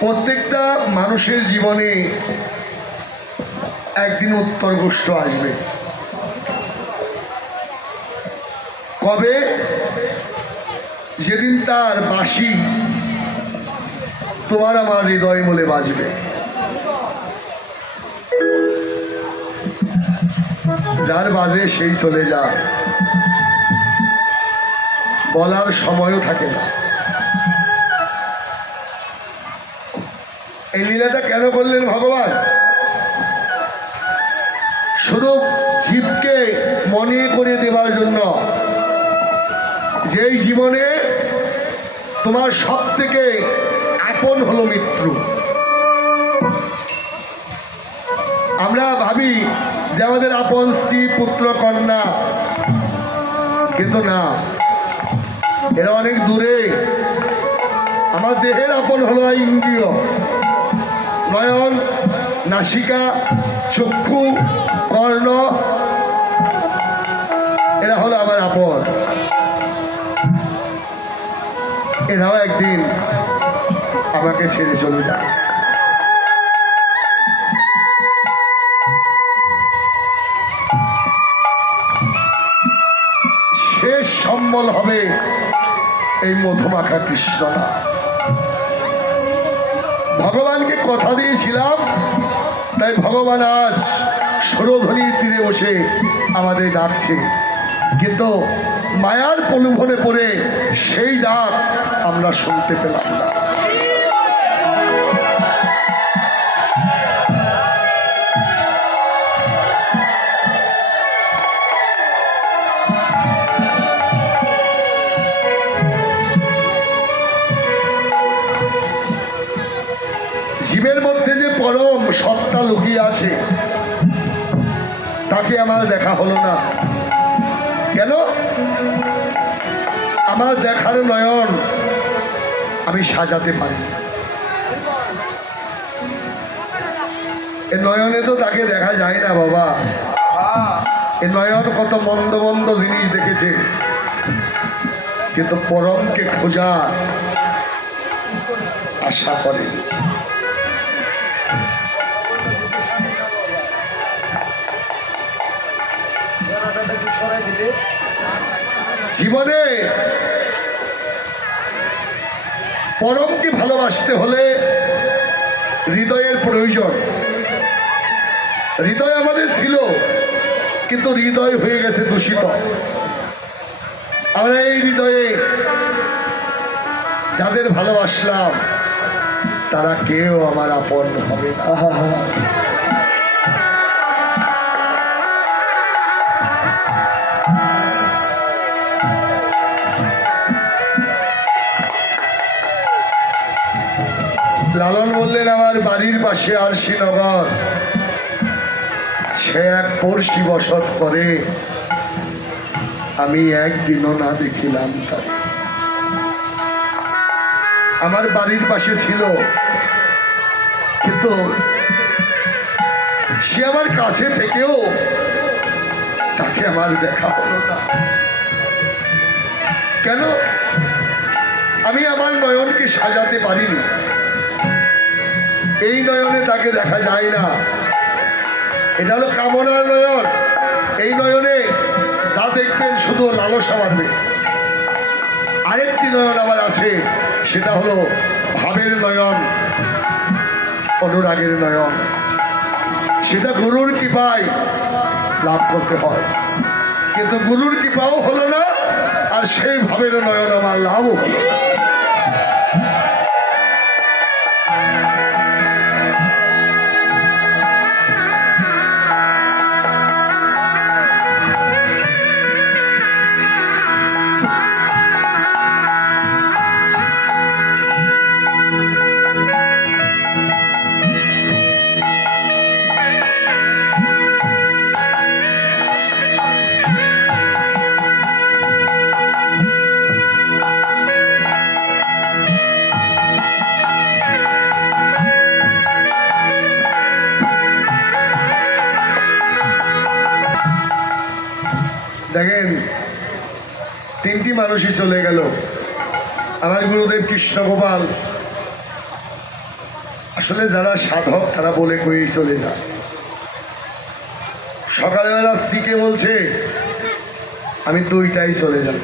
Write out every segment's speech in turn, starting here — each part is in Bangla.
প্রত্যেকটা মানুষের জীবনে একদিন উত্তর গোষ্ঠ আসবে। কবে? যেদিন তার বাঁশি তোমার আমার হৃদয় মূলে বাজবে। যার বাজে সেই চলে যায়, বলার সময়ও থাকে না। এই লীলাটা কেন করলেন ভগবান? শুধু জীবকে মনে করে দেওয়ার জন্য, যেই জীবনে তোমার সব থেকে আপন হলো মৃত্যু। আমরা ভাবি যে আমাদের আপন স্ত্রী, পুত্র, কন্যা, কিন্তু না, এরা অনেক দূরে। আমার দেহের আপন হলো ইন্দ্রিয়, নয়ন, নাসিকা, চক্ষু, কর্ণ, এরা হলো আমার আপন। এরাও একদিন আমাকে ছেড়ে চলে যায়। শেষ সম্বল হবে এই মধুমাখা কৃষ্ণনা। ভগবানকে কথা দিয়েছিলাম, তাই ভগবান আজ সুরধ্বনির তীরে বসে আমাদের ডাকছে, কিন্তু মায়ার প্রলোভনে পড়ে সেই ডাক আমরা শুনতে পেলাম না। জীবের মধ্যে যে পরম সত্তা লুকিয়ে আছে, তাকে আমার দেখা হলো না। কেন? আমার দেখার নয়ন আমি সাজাতে পারি। এ নয়নে তো তাকে দেখা যায় না বাবা। এ নয়ন কত মন্দ মন্দ জিনিস দেখেছে, কিন্তু পরমকে খোঁজা আশা করে। জীবনে পরমকে ভালোবাসতে হলে হৃদয়ের প্রয়োজন। হৃদয় আমাদের ছিল, কিন্তু হৃদয় হয়ে গেছে দূষিত। আমরা এই হৃদয়ে যাদের ভালোবাসলাম, তারা কেউ আমার আপন হবে না। লালন বললেন, আমার বাড়ির পাশে আরশিনগর, সে এক পড়শি বসত করে, আমি একদিনও না দেখিলাম তারে। আমার বাড়ির পাশে ছিল, কিন্তু সে আমার কাছে থেকেও তাকে আমার দেখা হলো না। কেন? আমি আমার নয়নকে সাজাতে পারিনি। এই নয়নে তাকে দেখা যায় না। এটা হলো কামনার নয়ন। এই নয়নে যা দেখবেন শুধু লালসা বাড়বে। আরেকটি নয়ন আবার আছে, সেটা হলো ভাবের নয়ন, অনুরাগের নয়ন। সেটা গুরুর কৃপায় লাভ করতে হয়, কিন্তু গুরুর কৃপাও হলো না, আর সেই ভাবের নয়ন আমার লাভও হলো না। দেখেন, তিনটি মানুষই চলে গেল। আমার গুরুদেব কৃষ্ণ গোপাল আসলে যারা সাধক তারা বলে কয়েই চলে যায়। সকালবেলা স্ত্রীকে বলছে আমি 2টায় চলে যাব।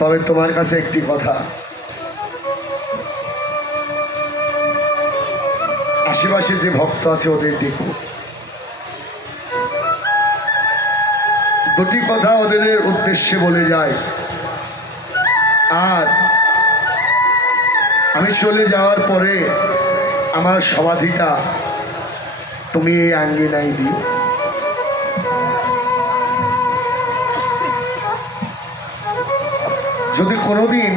তবে তোমার কাছে একটি কথা, আশেপাশে যে ভক্ত আছে ওদের দেখো, 2টি কথা ওদের উদ্দেশ্যে বলে যায়। আর আমি চলে যাওয়ার পরে আমার সমাধিটা তুমি এই আঙ্গিনায় দিও। যদি কোনোদিন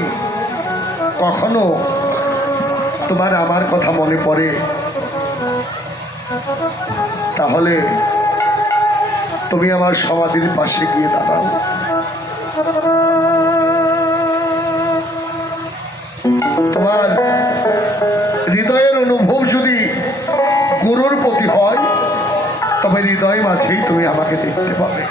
কখনো তোমার আমার কথা মনে পড়ে তাহলে তুমি আমার সমাধির পাশে গিয়ে দাঁড়াও। তোমার হৃদয়ের অনুভব যদি গুরুর প্রতি হয় তবে হৃদয় মাঝেই তুমি আমাকে দেখতে পাবে।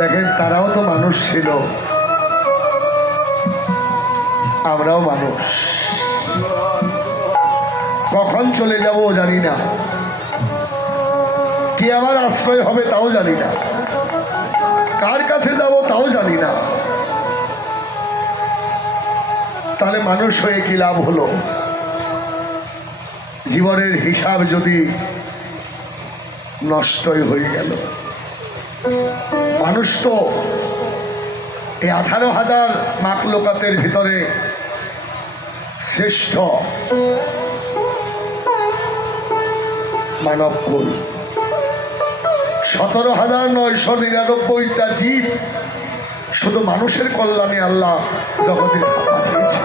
দেখেন, তারাও তো মানুষ ছিল, আমরাও মানুষ। কখন চলে যাব জানি না, কি আমার আশ্রয় হবে তাও জানি না, কার কাছে যাব তাও জানি না। তাহলে মানুষ হয়ে কি লাভ হলো? জীবনের হিসাব যদি নষ্টই হয়ে গেল। মানুষ তো এই 18,000 মাখলুকাতের ভিতরে শ্রেষ্ঠ মানব কুল। 17,999টা জীব শুধু মানুষের কল্যাণে আল্লাহ জগতে পাঠিয়েছে।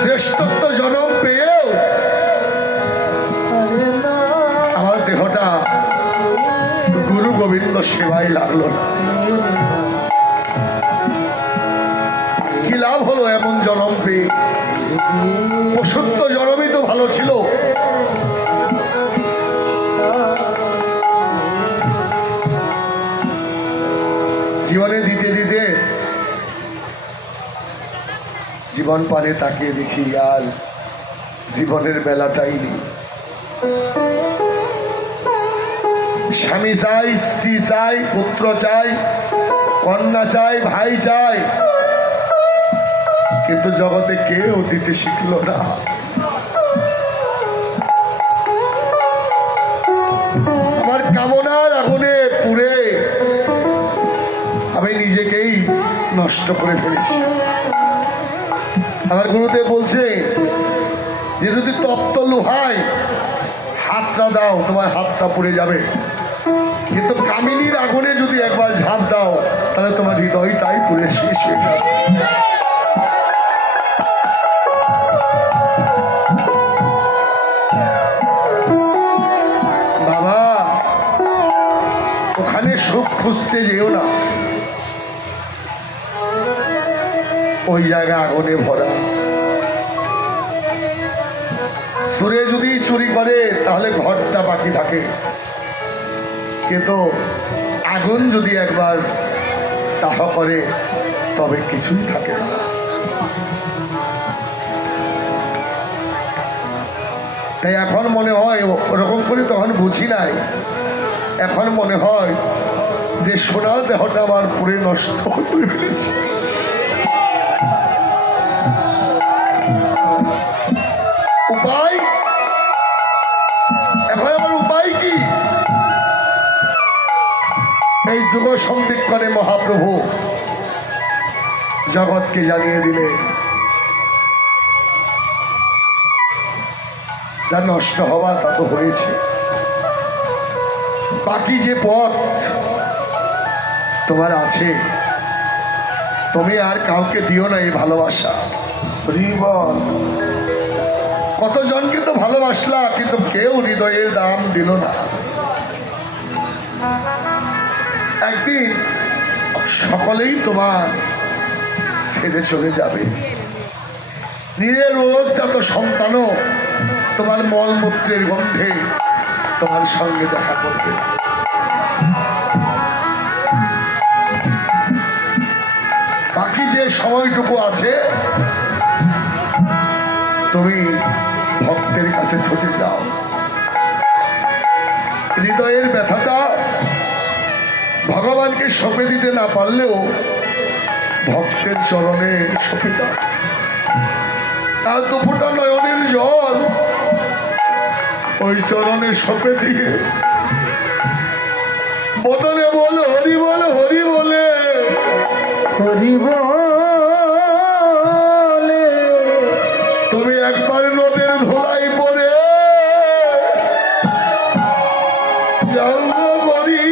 শ্রেষ্ঠত্ব জন্ম পেয়েও আমার দেহটা গুরু গোবিন্দ সেবাই লাগলো না। কি লাভ হলো এমন জন্ম পেয়ে? পশুত্ব জন্মই তো ভালো ছিল। জীবনে দিতে দিতে জীবন পারে তাকিয়ে দেখি আর জীবনের বেলাটাই নেই। স্বামী চাই, স্ত্রী চাই, পুত্র চাই, কন্যা চাই, ভাই চাই, কিন্তু জগতে কেউ দিতে শিখল না। আমার কামনার আগুনে পুড়ে আমি নিজেকেই নষ্ট করে ফেলেছি। আমার গুরুদেব বলছে যে যদি তপ্ত লোহায় হাতটা দাও তোমার হাতটা পুড়ে যাবে, কিন্তু কামিনীর আগুনে যদি একবার ঝাঁপ দাও তাহলে তোমার হৃদয়টাই পুড়ে শেষ হয়ে যাবে। বাবা, ওখানে সুখ খুঁজতে যেও না, ওই জায়গা আগুনে ভরা। সুরে যদি চুরি করে তাহলে ঘরটা বাকি থাকে, কিন্তু আগুন যদি একবার দাহ করে তবে কিছুই থাকে না। তাই এখন মনে হয়, ওরকম করে তখন বুঝি নাই, এখন মনে হয় যে সোনার দেহটা আমার পুরে নষ্ট করে ফেলেছে। উপায় এখন আমার উপায় কি? এই যুগ সন্ধিক্ষণে মহাপ্রভু জগৎকে জানিয়ে দিলে যা নষ্ট হওয়ার তা তো হয়েছে, বাকি যে পথ তোমার আছে, তুমি আর কাউকে দিও না এই ভালোবাসা। জীবন কতজনকে তো ভালোবাসলা, কিন্তু কেউ হৃদয়ের দাম দিল না। একদিন সকলেই তোমার ছেড়ে চলে যাবে। নিজের রোগজাত সন্তানও তোমার মলমূত্রের গন্ধে তোমার সঙ্গে দেখা করবে। বাকি যে সময়টুকু আছে, তুমি ভক্তের কাছে ছুটে যাও। হৃদয়ের ব্যথাটা ভগবানকে সঁপে দিতে না পারলেও ভক্তের চরণে সঁপে দাও। তার দুফোঁটা নয়নের জল ওই চরণে সঁপে দিয়ে বদনে বল হরি বল, হরি বলে, হরি বলে। তুমি একবার নদের ধোলাই পড়ে যাও গো হরি।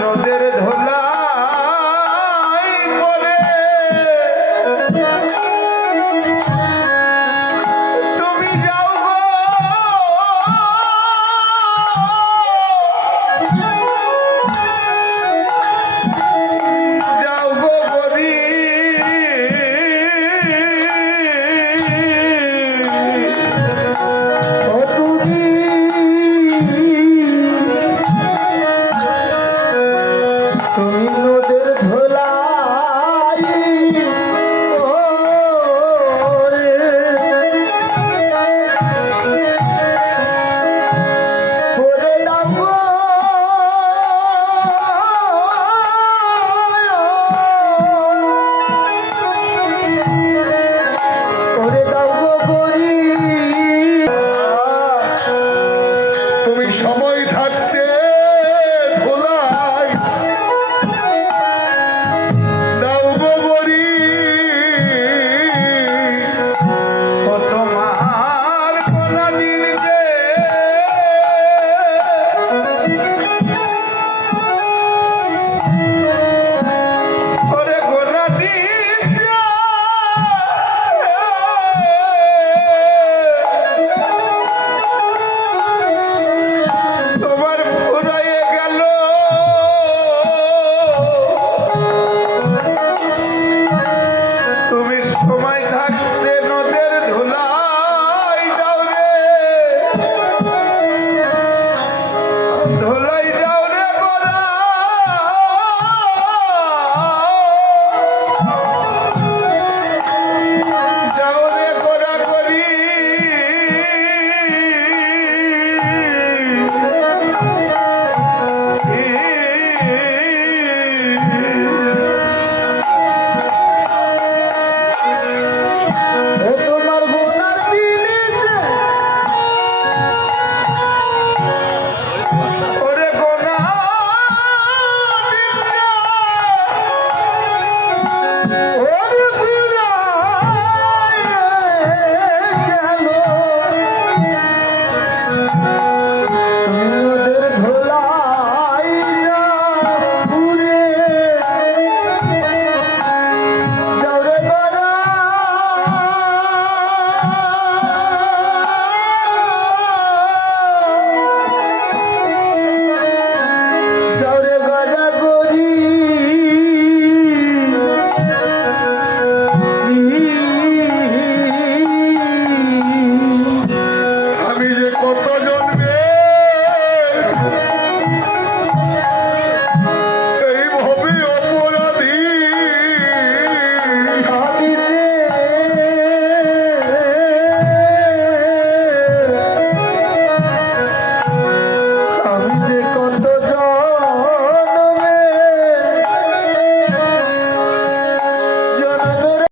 নদের ধোলাই পরে তুমি যাও গো, যাও গো গরি। ও তুমি তুমি নদের ধোলাই ওরে, ওরে দাও গো, ওরে দাও গো গরি। তুমি সময় থাকতে ধোলাই দাও গো হরি। ও তোমার কোনা দিনকে ওরে গোনা দিনকে তোমার ফুরাইয়ে গেল। তুমি সময় থাকতে নদের ধুলাই দাও রে, ধুলাই